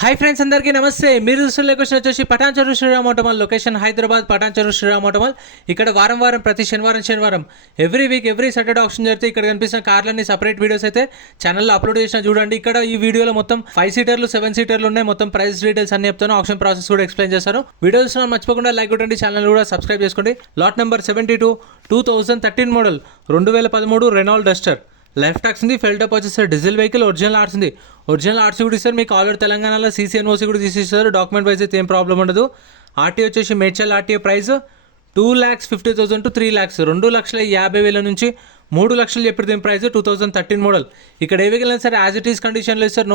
Hi friends, అందరికీ నమస్తే. మీరు చూస్తున్న లొకేషన్ వచ్చేసి Patancheru Sriram auto mall. Location Hyderabad Patancheru Sriram auto mall. ఇక్కడ వారం ప్రతి శనివారం every week every Saturday auction జరిగితే ఇక్కడ కనిపిస్తున్న కార్లన్నీ సపరేట్ వీడియోస్ అయితే ఛానల్లో అప్లోడ్ చేసిన చూడండి. ఇక్కడ ఈ వీడియోలో మొత్తం 5 సీటర్లు 7 సీటర్లు ఉన్నాయి. మొత్తం ప్రైస్ డీటెయిల్స్ అన్ని చెప్తాను, ఆప్షన్ ప్రాసెస్ కూడా ఎక్స్ప్లెయిన్ చేస్తాను. వీడియోస్ మర్చిపోకుండా లైక్ కొట్టండి, ఛానల్ కూడా సబ్స్క్రైబ్ చేసుకోండి. Lot number 72 2013 model 2013 Renault Duster. Life tax ఉంది. ఫెల్ టప్ వచ్చేసారు డీజిల్ వెహికల్. ఒరిజినల్ ఆర్ట్స్ ఉంది. ఒరిజినల్ ఆర్ట్స్ కూడా ఇస్తారు మీకు. ఆల్రెడీ తెలంగాణలో సీసీఎన్ఓసీ కూడా తీసిస్తారు. డాక్యుమెంట్ వైజ్ అయితే ఏం ప్రాబ్లం ఉండదు. ఆర్టీ వచ్చేసి Medchal RTA price 2,50,000 to 3 lakhs, 2,50,000 నుంచి 3 లక్షలు చెప్పితే ఏం ప్రైస్ 2013 మోడల్. ఇక్కడ ఏ వెహికల్ అయినా సరే యాజ్ ఇట్ ఈస్ కండిషన్లో ఇస్తారు.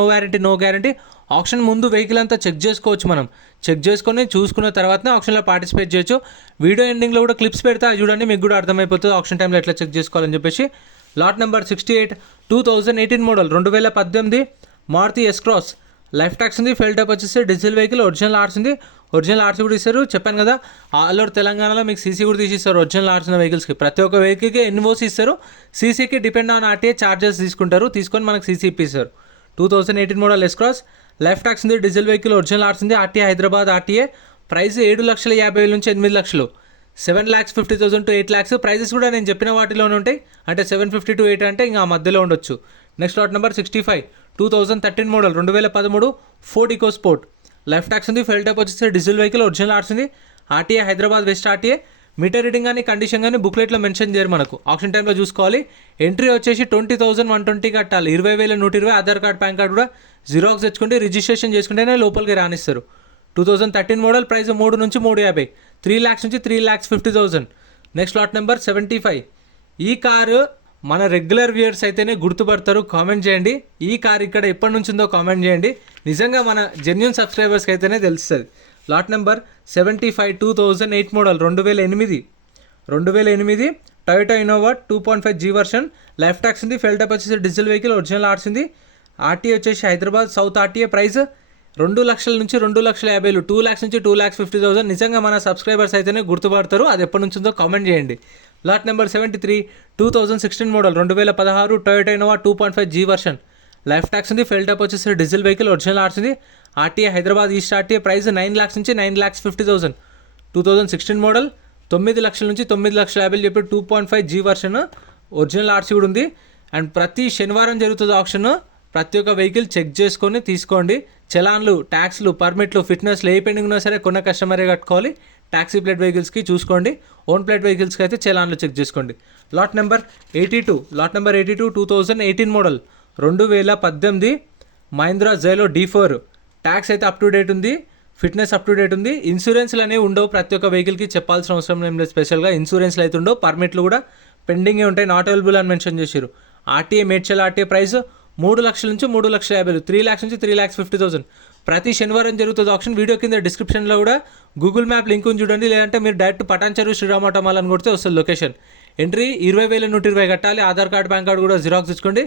No guarantee. ఆప్షన్ ముందు వెహికల్ అంతా చెక్ చేసుకోవచ్చు. మనం చెక్ చేసుకొని చూసుకున్న తర్వాతనే ఆప్షన్లో పార్టిసిపేట్ చేయొచ్చు. వీడియో ఎండింగ్లో కూడా క్లిప్స్ పెడతా చూడండి, మీకు కూడా అర్థమైపోతుంది ఆప్షన్ టైంలో ఎట్లా చెక్ చేసుకోవాలని చెప్పేసి. Lot number 68 2018 model 2018 Maruti S cross. Life tax ఉంది. ఫెల్ టప్ వచ్చేసి డీజిల్ వెహికల్. ఒరిజినల్ ఆర్ట్స్ ఉంది. ఒరిజినల్ ఆర్ట్స్ కూడా ఇస్తారు. చెప్పాను కదా, ఆల్ ఓవర్ తెలంగాణలో మీకు సీసీ కూడా తీసిస్తారు. ఒరిజినల్ ఆర్ట్స్ ఉన్న వెహికల్స్కి ప్రతి ఒక్క వెహికల్కి ఎన్ఓసి ఇస్తారు. సీసీకి డిపెండ్ ఆన్ ఆర్టీఏ ఛార్జెస్ తీసుకొని మనకు సీసీ ఇప్పిస్తారు. 2018 model S cross. Life tax ఉంది. Diesel vehicle. ఒరిజినల్ ఆర్ట్స్ ఉంది. RTA Hyderabad RTA. ప్రైస్ 7,50,000 నుంచి 8 లక్షలు. 7,50,000 to 8 lakhs. ప్రైజెస్ కూడా నేను చెప్పిన వాటిలోనే ఉంటాయి. అంటే 750 to 8 అంటే ఇంకా మధ్యలో ఉండొచ్చు. Next lot number 65 2013 model 2013 Ford EcoSport. Life tax ఉంది. ఫెల్ టైప్ వచ్చేసి డీజిల్ వెహికల్. ఒరిజినల్ ఆర్ట్స్ ఉంది. RTA Hyderabad west RTA. Meter reading కానీ కండిషన్ కానీ బుక్లెట్లో మెన్షన్ చేయరు మనకు. ఆప్షన్ టైంలో చూసుకోవాలి. ఎంట్రీ వచ్చేసి 20,120 కట్టాలి. 20,120. ఆధార్ కార్డ్ పాన్ కార్డ్ కూడా జిరాక్స్ తెచ్చుకుంటే రిజిస్ట్రేషన్ చేసుకుంటేనే లోపలికి రానిస్తారు. 2013 మోడల్. ప్రైస్ 3 నుంచి 3,50,000, 3 lakhs నుంచి 3,50,000. Next lot number 75. ఈ కారు మన రెగ్యులర్ వ్యూయర్స్ అయితేనే గుర్తుపడతారు. కామెంట్ చేయండి. ఈ కార్ ఇక్కడ ఎప్పటి నుంచి ఉందో కామెంట్ చేయండి. నిజంగా మన జెన్యూన్ సబ్స్క్రైబర్స్కి అయితేనే తెలుస్తుంది. Lot number 75 2008 model 2008 Toyota Innova 2.5 G version. Life tax ఉంది. ఫెల్ టప్ వచ్చేసి డీజిల్ వెహికల్. ఒరిజినల్ ఆర్ట్స్ ఉంది. ఆర్టీఏ వచ్చేసి హైదరాబాద్ సౌత్ ఆర్టీఏ. ప్రైస్ 2 లక్షల నుంచి 2,50,000, 2 lakhs నుంచి 2,50,000. నిజంగా మన సబ్స్క్రైబర్స్ అయితేనే గుర్తుపడతారు. అది ఎప్పటి నుంచి ఉందో కామెంట్ చేయండి. Lot number 73 2016 model 2016 Toyota Innova 2.5 G version. Life tax ఉంది. ఫెల్ టప్ వచ్చేసి డీజిల్ వెహికల్. ఒరిజినల్ ఆర్ట్స్ ఉంది. RTA Hyderabad east RTA. Price 9 lakhs నుంచి 9,50,000. 2016 మోడల్ 9 లక్షల నుంచి 9,50,000 చెప్పి 2.5 G వర్షన్. ఒరిజినల్ ఆర్ట్స్ కూడా ఉంది. అండ్ ప్రతి శనివారం జరుగుతుంది ఆప్షన్. ప్రతి ఒక్క వెహికల్ చెక్ చేసుకొని తీసుకోండి. చలాన్లు, ట్యాక్స్లు, పర్మిట్లు, ఫిట్నెస్లు ఏ పెండింగ్ ఉన్నా సరే కొన్న కస్టమరే కట్టుకోవాలి. ట్యాక్సీ ప్లేట్ వెహికల్స్కి చూసుకోండి. ఓన్ ప్లేట్ వెహికల్స్కి అయితే చలాన్లు చెక్ చేసుకోండి. Lot number 82 2018 model 2018 Mahindra Xylo D4. Tax అయితే అప్ టు డేట్ ఉంది. ఫిట్నెస్ అప్ టు డేట్ ఉంది. ఇన్సూరెన్స్లు అనేవి ఉండవు. ప్రతి ఒక్క వెహికల్కి చెప్పాల్సిన అవసరం ఏం లేదు. స్పెషల్గా ఇన్సూరెన్స్లు అయితే ఉండవు. పర్మిట్లు కూడా పెండింగే ఉంటాయి. నాట్ అవైలబుల్ అని మెన్షన్ చేశారు. RTA Medchal RTA. ప్రైస్ 3 లక్షల నుంచి 3,50,000, 3 lakhs నుంచి 3,50,000. ప్రతి శనివారం జరుగుతుంది ఆప్షన్. వీడియో కింద డిస్క్రిప్షన్లో కూడా గూగుల్ మ్యాప్ లింక్ ఉంది చూడండి. లేదంటే మీరు డైరెక్ట్ పటాన్ చెరు శ్రీరామ్ ఆటోమాల్ అని కొడితే వస్తుంది లొకేషన్. ఎంట్రీ 20,120 కట్టాలి. ఆధార్ కార్డ్ పాన్ కార్డ్ కూడా జిరాక్స్ తెచ్చుకోండి.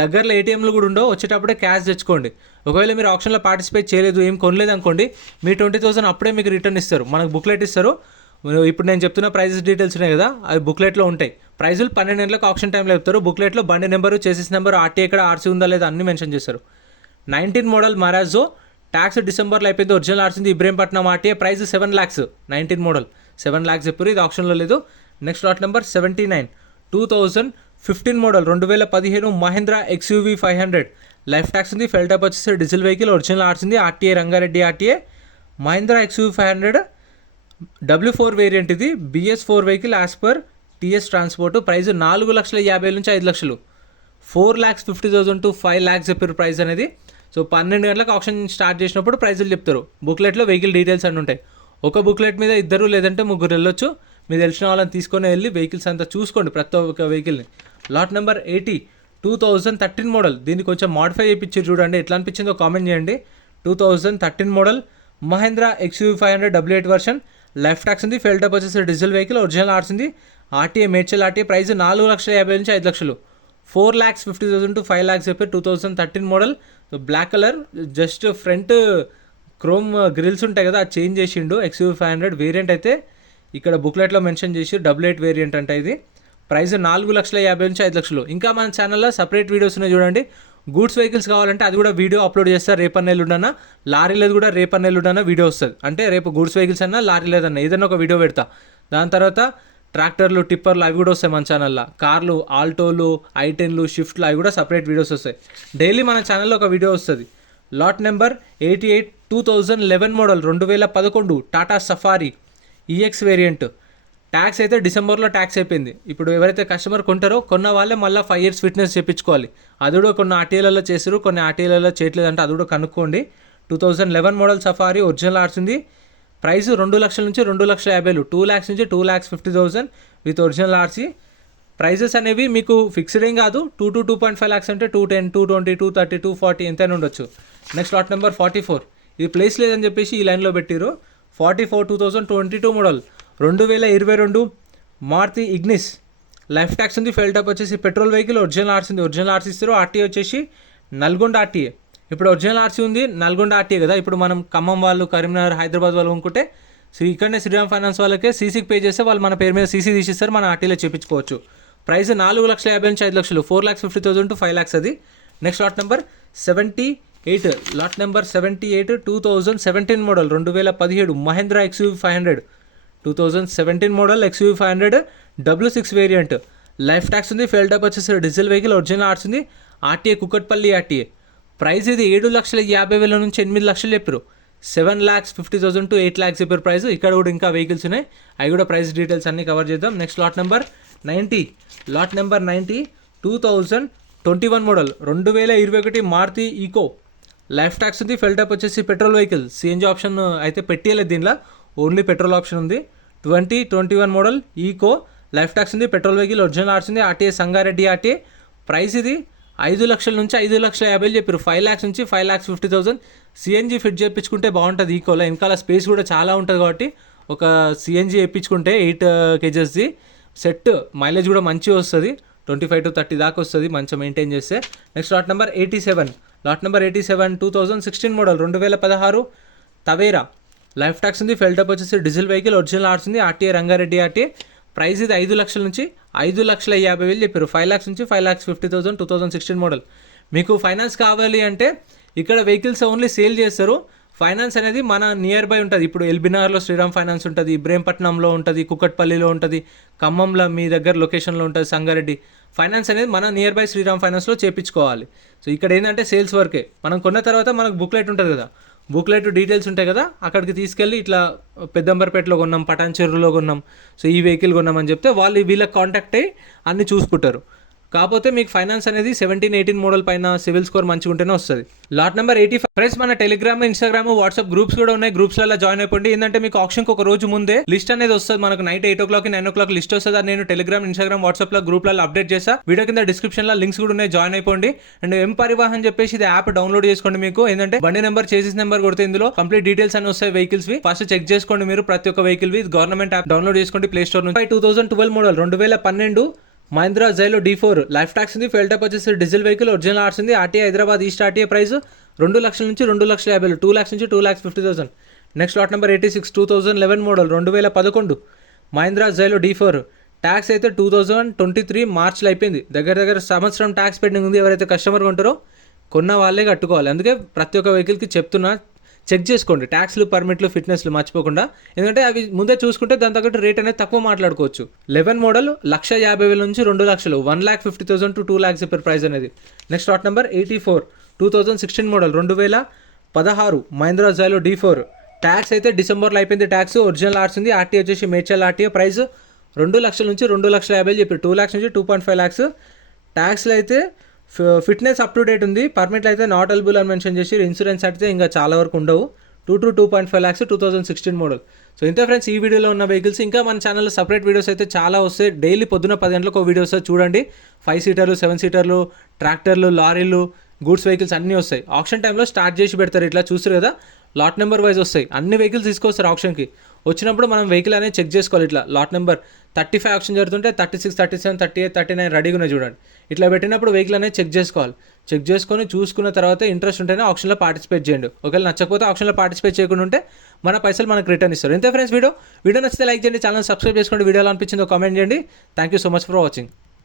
దగ్గరలో ఏటీఎంలు కూడా ఉండవు. వచ్చేటప్పుడే క్యాష్ తెచ్చుకోండి. ఒకవేళ మీరు ఆప్షన్లో పార్టిసిపేట్ చేయలేదు, ఏం కొనలేదు అనుకోండి, మీ 20,000 అప్పుడే మీకు రిటర్న్ ఇస్తారు. మనకు బుక్లెట్ ఇస్తారు. ఇప్పుడు నేను చెప్తున్న ప్రైజెస్ డీటెయిల్స్ ఉన్నాయి కదా, అవి బుక్లెట్లో ఉంటాయి. ప్రైజులు 12 గంటలకు ఆప్షన్ టైంలో చెప్తారు. బుక్లెట్లో బండి నెంబరు, చేసేస్ నెంబర్, ఆర్టీ ఎక్కడ, ఆర్సీ ఉందా లేదా అన్ని మెన్షన్ చేస్తారు. 19 మోడల్ మరాజో. ట్యాక్స్ డిసెంబర్లో అయిపోయింది. ఒరిజినల్ ఆర్ట్స్ ఉంది. Ibrahimpatnam RTA. Price 7 lakhs. 19 model 7 lakhs చెప్పారు. ఇది ఆప్షన్లో లేదు. Next lot number 79 2015 model 2015 Mahindra XUV 500. Life tax ఉంది. ఫెల్ టైప్ వచ్చేసి డీజిల్ వెహికల్. ఒరిజినల్ ఆర్ట్స్ ఉంది. RTA Rangareddy RTA. Mahindra XUV 500 W4 variant. ఇది BS4 vehicle as per TS transport. Price 4,50,000 నుంచి 5 లక్షలు. 4,50,000 to 5 lakhs చెప్పారు ప్రైస్ అనేది. సో 12 గంటలకు ఆప్షన్ స్టార్ట్ చేసినప్పుడు ప్రైజులు చెప్తారు. బుక్లెట్లో వెహికల్ డీటెయిల్స్ అన్నీ ఉంటాయి. ఒక బుక్లెట్ మీద 2 లేదంటే 3 వెళ్ళొచ్చు. మీరు తెలిసిన వాళ్ళని తీసుకొని వెళ్ళి వెహికల్స్ అంతా చూసుకోండి, ప్రతి ఒక్క వెహికల్ని. Lot number 80 2013 model. దీన్ని కొంచెం మాడిఫై చేయించారు చూడండి, ఎట్లా అనిపించిందో కామెంట్ చేయండి. 2013 model Mahindra XUV 500 W8 version. Life tax ఉంది. ఫెల్ టప్ వచ్చేసి డీజిల్ వెహికల్. ఒరిజినల్ ఆర్ట్స్ ఉంది. RTA Medchal RTA. ప్రైస్ 4,50,000 నుంచి 5 లక్షలు. 4,50,000 to 5 lakhs చెప్పి 2013 model. Black colour. Just front chrome grilles ఉంటాయి కదా, అది చేంజ్ చేసిండు. XUV 500 వేరియంట్ అయితే ఇక్కడ బుక్లెట్లో మెన్షన్ చేసి W8 వేరియంట్ అంటే ఇది. ప్రైస్ 4,50,000 నుంచి 5 లక్షలు. ఇంకా మన ఛానల్లో సపరేట్ వీడియోస్ ఉన్నాయి చూడండి. గూడ్స్ వెహికల్స్ కావాలంటే అది కూడా వీడియో అప్లోడ్ చేస్తారు రేపన్న ఎల్లుండన్నా. లారీలేదు కూడా రేపన్న ఎల్లుండన్నా వీడియో వస్తుంది. అంటే రేపు గూడ్స్ వెహికల్స్ అన్నా లారీ లేదన్నా ఏదన్నా ఒక వీడియో పెడతా. దాని తర్వాత ట్రాక్టర్లు, టిప్పర్లు అవి కూడా వస్తాయి మన ఛానల్లో. కార్లు, ఆల్టోలు, ఐ10లు, షిఫ్ట్లు అవి కూడా సపరేట్ వీడియోస్ వస్తాయి. డైలీ మన ఛానల్లో ఒక వీడియో వస్తుంది. Lot number 88 2011 model 2011 Tata safari EX variant. Tax అయితే డిసెంబర్లో ట్యాక్స్ అయిపోయింది. ఇప్పుడు ఎవరైతే కస్టమర్ కొంటారో కొన్న వాళ్ళే మళ్ళీ 5 years ఫిట్నెస్ చేయించుకోవాలి. అది కూడా కొన్ని ఆర్టీఏలలో చేసారు, కొన్ని ఆర్టీఏలలో చేయట్లేదంటే అది కూడా కనుక్కోండి. 2011 మోడల్ సఫారీ ఒరిజినల్ ఆర్ట్స్ ఉంది. ప్రైస్ 2 లక్షల నుంచి 2,50,000, 2 lakhs నుంచి 2,50,000 విత్ ఒరిజినల్ ఆర్సీ. ప్రైజెస్ అనేవి మీకు ఫిక్స్డ్ ఏం కాదు. 2 to 2.5 lakhs అంటే 210, 220, 230, 240 ఎంతైనా ఉండొచ్చు. Next lot number 44. ఇది ప్లేస్ లేదని చెప్పేసి ఈ లైన్లో పెట్టిరు. 44 2022 model 2022 Maruti Ignis. Life tax ఉంది. ఫెయిల్ టాప్ వచ్చేసి పెట్రోల్ వెహికల్. ఒరిజినల్ ఆర్సీ ఉంది. ఒరిజినల్ ఆర్సీ ఇస్తారు. ఆర్టీఏ వచ్చేసి నల్గొండ ఆర్టీఏ. ఇప్పుడు ఒరిజినల్ ఆర్సీ ఉంది, నల్గొండ ఆర్టీఏ కదా. ఇప్పుడు మనం ఖమ్మం వాళ్ళు, కరీంనగర్, హైదరాబాద్ వాళ్ళు అనుకుంటే ఇక్కడనే శ్రీరామ్ ఫైనాన్స్ వాళ్ళకే సీసీకి పే చేస్తే వాళ్ళు మన పేరు మీద సీసీ తీసిస్తారు, మన ఆర్టీలో చేయించుకోవచ్చు. ప్రైస్ 4,50,000 నుంచి 5 లక్షలు, 4,50,000 to 5 lakhs అది. Next lot number 78. Lot number 78 2017 model 2017 Mahindra XUV 500. 2017 model XUV 500 6 variant. Life tax ఉంది. ఫెయిల్ టాప్ వచ్చేసి డీజిల్ వెహికల్. ఒరిజినల్ ఆర్ట్స్ ఉంది. RTA Kukatpally RTA. ప్రైస్ ఇది 7,50,000 నుంచి 8 లక్షలు చెప్పారు. 7,50,000 to 8 lakhs చెప్పారు ప్రైస్. ఇక్కడ కూడా ఇంకా వెహికల్స్ ఉన్నాయి, అవి కూడా ప్రైస్ డీటెయిల్స్ అన్నీ కవర్ చేద్దాం. Next lot number 90. Lot number 90 2021 model 2021 Maruti Eeco. Life tax ఉంది. ఫెయిల్ టాప్ వచ్చేసి పెట్రోల్ వెహికల్. సిఎన్జీ ఆప్షన్ అయితే పెట్టేయలేదు దీనిలో, ఓన్లీ పెట్రోల్ ఆప్షన్ ఉంది. 2021 మోడల్ ఈకో. లైఫ్ ట్యాక్స్ ఉంది. Petrol vehicle. ఒరిజినల్ ఆర్ట్స్ ఉంది. RTA Sangareddy RTA. ప్రైస్ ఇది 5 లక్షల నుంచి 5,50,000 చెప్పారు. 5 lakhs నుంచి 5,50,000. సిఎన్జీ ఫిట్ చేయించుకుంటే బాగుంటుంది ఈకోలో. వెనకాల స్పేస్ కూడా చాలా ఉంటుంది కాబట్టి ఒక సిఎన్జీ వేయించుకుంటే 8 kgsది సెట్. మైలేజ్ కూడా మంచిగా వస్తుంది, 25 to 30 దాకా వస్తుంది మంచిగా మెయింటైన్ చేస్తే. Next lot number 87. Lot number 87 2016 model 2016 Tavera. Life tax ఉంది. ఫెయిల్ టాప్ వచ్చేసి డీజిల్ వెహికల్. ఒరిజినల్ ఆర్ట్స్ ఉంది. RTA Rangareddy RTA. ప్రైస్ ఇది 5 లక్షల నుంచి 5,50,000 చెప్పారు. 5 lakhs నుంచి 5,50,000. 2016 మోడల్. మీకు ఫైనాన్స్ కావాలి అంటే ఇక్కడ వెహికల్స్ ఓన్లీ సేల్ చేస్తారు. ఫైనాన్స్ అనేది మన నియర్ బై ఉంటుంది. ఇప్పుడు ఎల్బీనగర్లో శ్రీరామ్ ఫైనాన్స్ ఉంటుంది, ఇబ్రహీంపట్నంలో ఉంటుంది, కుక్కట్పల్లిలో ఉంటుంది, ఖమ్మంలో మీ దగ్గర లొకేషన్లో ఉంటుంది సంగారెడ్డి. ఫైనాన్స్ అనేది మన నియర్ బై శ్రీరామ్ ఫైనాన్స్లో చేయించుకోవాలి. సో ఇక్కడ ఏంటంటే సేల్స్ వర్కే. మనం కొన్న తర్వాత మనకు బుక్లెట్ ఉంటుంది కదా, బుక్లెట్ డీటెయిల్స్ ఉంటాయి కదా, అక్కడికి తీసుకెళ్ళి ఇట్లా పెద్దంబర్పేటలో కొన్నాం, పటాన్చెరులో కొన్నాం, సో ఈ వెహికల్ కొన్నామని చెప్తే వాళ్ళు వీళ్ళకి కాంటాక్ట్ అయ్యి అన్నీ చూసుకుంటారు. కాకపోతే మీకు ఫైనాన్స్ అనేది 17-18 మోడల్ పైన సివిల్ స్కోర్ మంచిగా ఉంటేనే వస్తుంది. Lot number 85. ఫ్రెండ్స్ మన టెలిగ్రామ్, ఇన్స్టాగ్రామ్, వాట్సాప్ గ్రూప్స్ కూడా ఉన్నాయి. గ్రూప్స్లలో జాయిన్ అయిపోండి. ఏంటంటే మీకు ఆప్షన్కి ఒక రోజు ముందే లిస్ట్ అనేది వస్తుంది. మనకు నైట్ 8 o'clock 9 o'clock లిస్ట్ వస్తుంది. అది నేను టెలిగ్రామ్, ఇన్స్టాగ్రామ్, వాట్సాప్ లో గ్రూప్లలో అప్డేట్ చేస్తా. వీడియో కింద డిస్క్రిప్షన్ లో లింక్స్ కూడా ఉన్నాయి, జాయిన్ అయిపోండి. అండ్ ఎం పరివాహన్ చెప్పేసి ఇది యాప్ డౌన్లోడ్ చేసుకోండి. మీకు ఏంటంటే బండి నెంబర్, చేసిస్ నెంబర్ కొడితే ఇందులో కంప్లీట్ డీటెయిల్స్ అని వస్తాయి వెహికల్స్ వి. ఫస్ట్ చెక్ చేసుకోండి మీరు ప్రతి ఒక్క వెహికల్ వి. గవర్నమెంట్ యాప్ డౌన్లోడ్ చేసుకోండి ప్లే స్టోర్ నుంచి. 2012 model 2012 Mahindra Xylo D4. Life tax ఉంది. ఫెయిల్ టాప్ వచ్చేసి డీజిల్ వెహికల్. ఒరిజినల్ ఆర్ట్స్ ఉంది. RTA Hyderabad east RTA. Price 2 లక్షల నుంచి 2,50,000, 2 lakhs నుంచి 2,50,000. Next lot number 86 2011 model 2011 Mahindra Xylo D4. Tax అయితే 2023 మార్చ్లో అయిపోయింది. దగ్గర సంవత్సరం ట్యాక్స్ పెండింగ్ ఉంది. ఎవరైతే కస్టమర్ కొంటారో కొన్న వాళ్ళే కట్టుకోవాలి. అందుకే ప్రతి ఒక్క వెహికల్కి చెప్తున్నా, చెక్ చేసుకోండి ట్యాక్స్లు, పర్మిట్లు, ఫిట్నెస్లు మర్చిపోకుండా. ఎందుకంటే అవి ముందే చూసుకుంటే దాని తగ్గట్టు రేట్ అనేది తక్కువ మాట్లాడుకోవచ్చు. 11 మోడల్ 1,50,000 నుంచి 2 లక్షలు, 1,50,000 to 2 lakhs చెప్పారు ప్రైస్ అనేది. Next lot number 84 2016 model 2016 Mahindra Xylo D4. Tax అయితే డిసెంబర్లో అయిపోయింది ట్యాక్స్. ఒరిజినల్ ఆర్ట్స్ ఉంది. ఆర్టీ వచ్చేసి మేడ్చల్ ఆర్టీఏ. ప్రైస్ 2 లక్షల నుంచి 2,50,000 చెప్పారు. 2 lakhs నుంచి 2.5 lakhs. ట్యాక్స్లో అయితే ఫిట్నెస్ అప్ టు డేట్ ఉంది. పర్మిట్లు అయితే నాట్ ఎలిజిబుల్ అని మెన్షన్ చేసి, ఇన్సూరెన్స్ అయితే ఇంకా చాలా వరకు ఉండవు. 2 to 2.5 lakhs 2016 మోడల్. సో ఇంతే ఫ్రెండ్స్ ఈ వీడియోలో ఉన్న వెహికల్స్. ఇంకా మన ఛానల్లో సపరేట్ వీడియోస్ అయితే చాలా వస్తాయి. డైలీ పొద్దున 10 గంటలకు ఒక వీడియో వస్తుంది చూడండి. 5 seaterలు, 7 seaterలు, ట్రాక్టర్లు, లారీలు, గూడ్స్ వెహికల్స్ అన్నీ వస్తాయి. ఆప్షన్ టైంలో స్టార్ట్ చేసి పెడతారు. ఇట్లా చూస్తారు కదా, లాట్ నెంబర్ వైజ్ వస్తాయి. అన్ని వెహికల్స్ తీసుకొస్తారు ఆప్షన్కి. వచ్చినప్పుడు మనం వెహికల్ అనేది చెక్ చేసుకోవాలి. ఇట్లా లాట్ నెంబర్ 35 ఆప్షన్ జరుగుతుంటే 36, 37, 38, 39 రెడీగా ఉన్నాయి చూడండి. ఇట్లా పెట్టినప్పుడు వెహికల్ అనేది చెక్ చేసుకోవాలి. చెక్ చేసుకొని చూసుకున్న తర్వాత ఇంట్రెస్ట్ ఉంటేనే ఆప్షన్లో పార్టిసిపేట్ చేయండి. ఒకవేళ నచ్చకపోతే ఆప్షన్లో పార్టిసిపేట్ చేయకుండా ఉంటే మన పైసలు మనకు రిటర్న్ ఇస్తారు. ఇంతే ఫ్రెండ్స్ వీడియో నచ్చితే లైక్ చేయండి, ఛానల్ సబ్స్క్రైబ్ చేసుకోండి. వీడియోలో అనిపించిందో కామెంట్ చేయండి. Thank you so much for watching.